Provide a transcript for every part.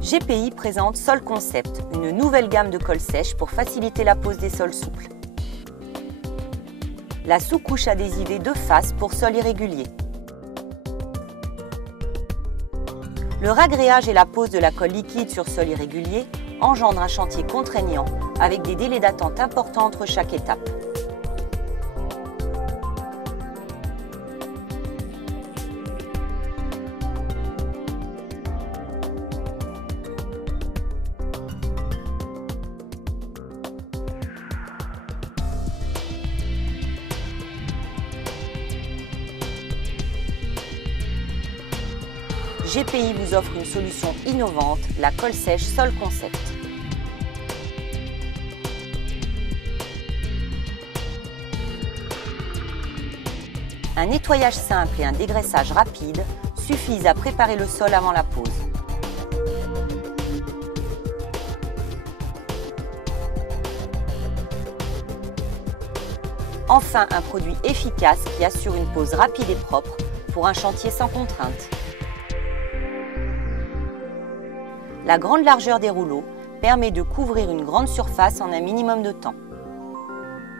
GPI présente Sol Concept, une nouvelle gamme de colle sèche pour faciliter la pose des sols souples. La sous-couche adhésivée de face pour sol irrégulier. Le ragréage et la pose de la colle liquide sur sol irrégulier engendrent un chantier contraignant avec des délais d'attente importants entre chaque étape. GPI vous offre une solution innovante, la colle sèche Sol Concept. Un nettoyage simple et un dégraissage rapide suffisent à préparer le sol avant la pose. Enfin, un produit efficace qui assure une pose rapide et propre pour un chantier sans contrainte. La grande largeur des rouleaux permet de couvrir une grande surface en un minimum de temps.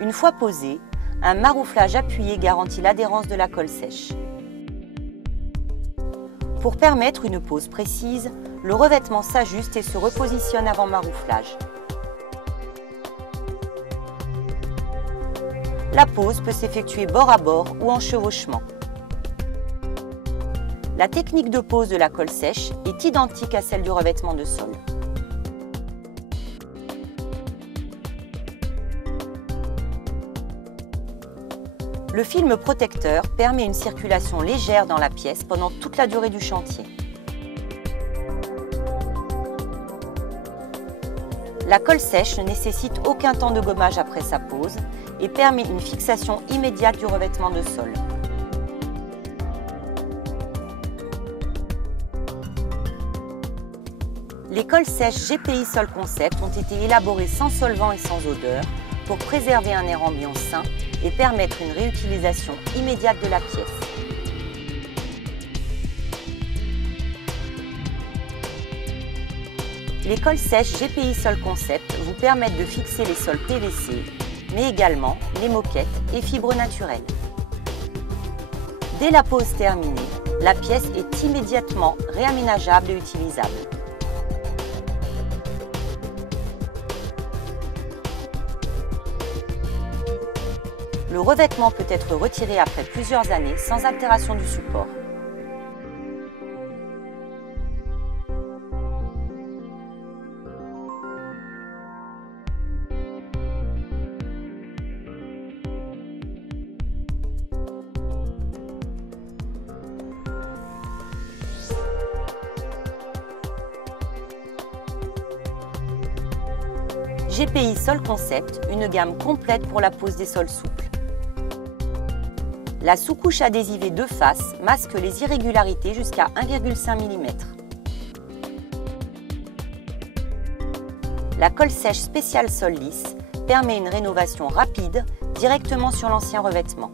Une fois posé, un marouflage appuyé garantit l'adhérence de la colle sèche. Pour permettre une pose précise, le revêtement s'ajuste et se repositionne avant marouflage. La pose peut s'effectuer bord à bord ou en chevauchement. La technique de pose de la colle sèche est identique à celle du revêtement de sol. Le film protecteur permet une circulation légère dans la pièce pendant toute la durée du chantier. La colle sèche ne nécessite aucun temps de gommage après sa pose et permet une fixation immédiate du revêtement de sol. Les colles sèches GPI Sol Concept ont été élaborées sans solvant et sans odeur pour préserver un air ambiant sain et permettre une réutilisation immédiate de la pièce. Les colles sèches GPI Sol Concept vous permettent de fixer les sols PVC, mais également les moquettes et fibres naturelles. Dès la pose terminée, la pièce est immédiatement réaménageable et utilisable. Le revêtement peut être retiré après plusieurs années sans altération du support. GPI Sol Concept, une gamme complète pour la pose des sols souples. La sous-couche adhésivée de face masque les irrégularités jusqu'à 1,5 mm. La colle sèche spéciale sol lisse permet une rénovation rapide directement sur l'ancien revêtement.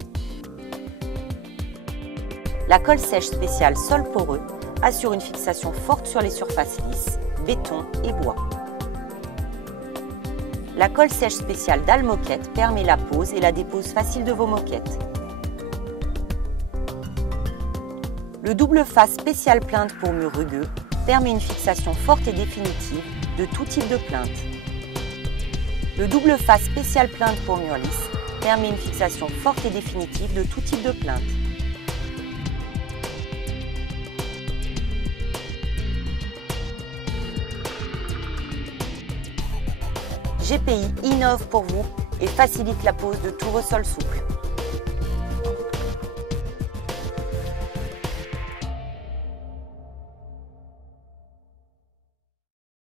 La colle sèche spéciale sol poreux assure une fixation forte sur les surfaces lisses, béton et bois. La colle sèche spéciale dalle moquette permet la pose et la dépose facile de vos moquettes. Le double face spécial plainte pour murs rugueux permet une fixation forte et définitive de tout type de plainte. Le double face spécial plainte pour murs lisses permet une fixation forte et définitive de tout type de plainte. GPI innove pour vous et facilite la pose de tous vos sols souples.